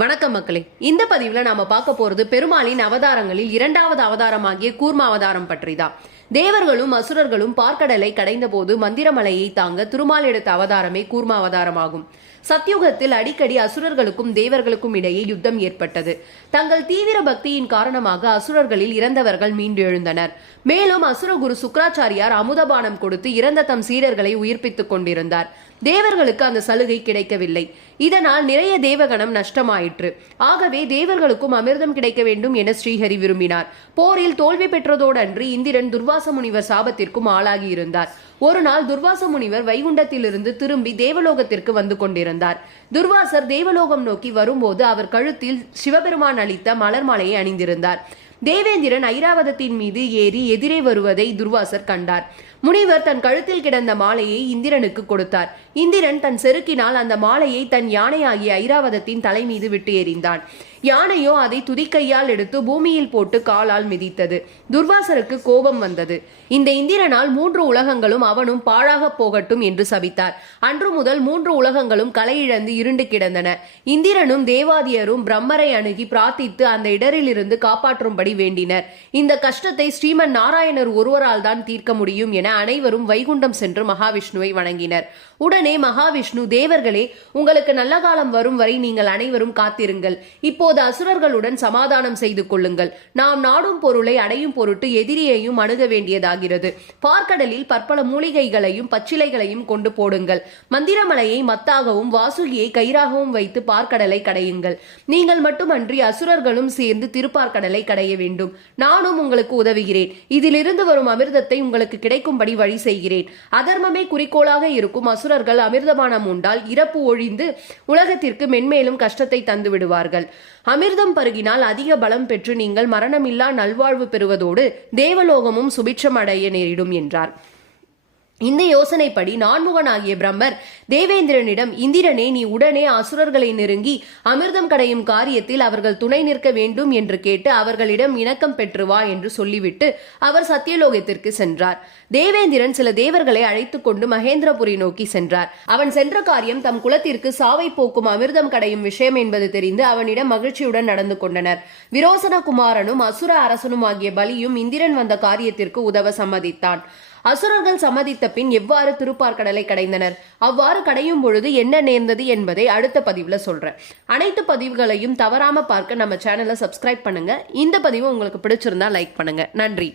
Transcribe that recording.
வணக்கம் மக்களே. இந்த பதிவுல நாம பார்க்க போறது பெருமாளின் அவதாரங்களில் இரண்டாவது அவதாரமாகிய கூர்ம அவதாரம் பற்றிதான். தேவர்களும் அசுரர்களும் பார்க்கடலை கடைந்த போது மந்திரமலையை தாங்க திருமால் எடுத்த அவதாரமே கூர்ம அவதாரமாகும். சத்யுகத்தில் அடிக்கடி அசுரர்களுக்கும் தேவர்களுக்கும் இடையே யுத்தம் ஏற்பட்டது. தங்கள் தீவிர பக்தியின் காரணமாக அசுரர்களில் இறந்தவர்கள் மீண்டு எழுந்தனர். மேலும் அசுரகுரு சுக்கராச்சாரியார் அமுதபானம் கொடுத்து இறந்த தம் சீடர்களை உயிர்ப்பித்துக் கொண்டிருந்தார். தேவர்களுக்கு அந்த சலுகை கிடைக்கவில்லை. இதனால் நிறைய தேவகணம் நஷ்டமாயிற்று. ஆகவே தேவர்களுக்கும் அமிர்தம் கிடைக்க வேண்டும் என ஸ்ரீஹரி விரும்பினார். போரில் தோல்வி பெற்றதோடு அன்றி இந்திரன் துர்வாச முனிவர் சாபத்திற்கும் ஆளாகி இருந்தார். ஒரு நாள் துர்வாச முனிவர் வைகுண்டத்திலிருந்து திரும்பி தேவலோகத்திற்கு வந்து கொண்டிருந்தார். துர்வாசர் தேவலோகம் நோக்கி வரும்போது அவர் கழுத்தில் சிவபெருமான் அளித்த மலர் மாலையை அணிந்திருந்தார். தேவேந்திரன் ஐராவதத்தின் மீது ஏறி எதிரே வருவதை துர்வாசர் கண்டார். முனிவர் தன் கழுத்தில் கிடந்த மாலையை இந்திரனுக்கு கொடுத்தார். இந்திரன் தன் செருக்கினால் அந்த மாலையை தன் யானையாகிய ஐராவதத்தின் தலை மீது விட்டு எறிந்தான். யானையோ அதை துதிக்கையால் எடுத்து பூமியில் போட்டு காலால் மிதித்தது. துர்வாசருக்கு கோபம் வந்தது. இந்த இந்திரனால் 3 உலகங்களும் அவனும் பாழாக போகட்டும் என்று சபித்தார். அன்று முதல் 3 உலகங்களும் கலையிழந்து இருண்டு கிடந்தன. இந்திரனும் தேவாதியரும் பிரம்மரை அணுகி பிரார்த்தித்து அந்த இடரிலிருந்து காப்பாற்றும்படி வேண்டினர். இந்த கஷ்டத்தை ஸ்ரீமன் நாராயணர் ஒருவரால் தான் தீர்க்க முடியும் என அனைவரும் வைகுண்டம் சென்று மகாவிஷ்ணுவை வணங்கினர். உடனே மகாவிஷ்ணு, தேவர்களே, உங்களுக்கு நல்ல காலம் வரும் வரை நீங்கள் அனைவரும் காத்திருங்கள். இப்போது அசுரர்களுடன் சமாதானம் செய்து கொள்ளுங்கள். நாம் நாடும் பொருளை அடையும் பொருட்டு எதிரியையும் அணுக வேண்டியதாகிறது. பார்க்கடலில் பற்பல மூலிகைகளையும் பச்சிலைகளையும் கொண்டு போடுங்கள். மந்திரமலையை மத்தாகவும் வாசுகியை கயிறாகவும் வைத்து பார்க்கடலை கடையுங்கள். நீங்கள் மட்டுமன்றி அசுரர்களும் சேர்ந்து திருப்பார்க்கடலை கடைய வேண்டும். நானும் உங்களுக்கு உதவுகிறேன். இதிலிருந்து வரும் அமிர்தத்தை உங்களுக்கு கிடைக்கும்படி வழி செய்கிறேன். அதர்மமே குறிக்கோளாக இருக்கும் அசுரர்கள் அமிர்தபானம் உண்டால் இறப்பு ஒழிந்து உலகத்திற்கு மென்மேலும் கஷ்டத்தை தந்து விடுவார்கள். அமிர்தம் பருகினால் அதிக பலம் பெற்று நீங்கள் மரணமில்லா நல்வாழ்வு பெறுவதோடு தேவலோகமும் சுபிட்சம் அடைய நேரிடும் என்றார். இந்த யோசனைப்படி நான்முகனாகிய பிரம்மர் தேவேந்திரனிடம், இந்திரனே, நீ உடனே அசுரர்களை நெருங்கி அமிர்தம் கடையும் காரியத்தில் அவர்கள் துணை நிற்க வேண்டும் என்று கேட்டு அவர்களிடம் இணக்கம் பெற்று வா என்று சொல்லிவிட்டு அவர் சத்தியலோகத்திற்கு சென்றார். தேவேந்திரன் சில தேவர்களை அழைத்துக் கொண்டு மகேந்திரபுரி நோக்கி சென்றார். அவன் சென்ற காரியம் தம் குலத்திற்கு சாவை போக்கும் அமிர்தம் கடையும் விஷயம் என்பது தெரிந்து அவனிடம் மகிழ்ச்சியுடன் நடந்து கொண்டனர். விரோசன குமாரனும் அசுர அரசனும் ஆகிய பலியும் இந்திரன் வந்த காரியத்திற்கு உதவ சம்மதித்தான். அசுரர்கள் சம்மதித்த பின் எவ்வாறு திருப்பார்க்கடலை கடைந்தனர், அவ்வாறு கடையும் பொழுது என்ன நேர்ந்தது என்பதை அடுத்த பதிவுல சொல்றேன். அனைத்து பதிவுகளையும் தவறாம பார்க்க நம்ம சேனலை சப்ஸ்கிரைப் பண்ணுங்க. இந்த பதிவு உங்களுக்கு பிடிச்சிருந்தா லைக் பண்ணுங்க. நன்றி.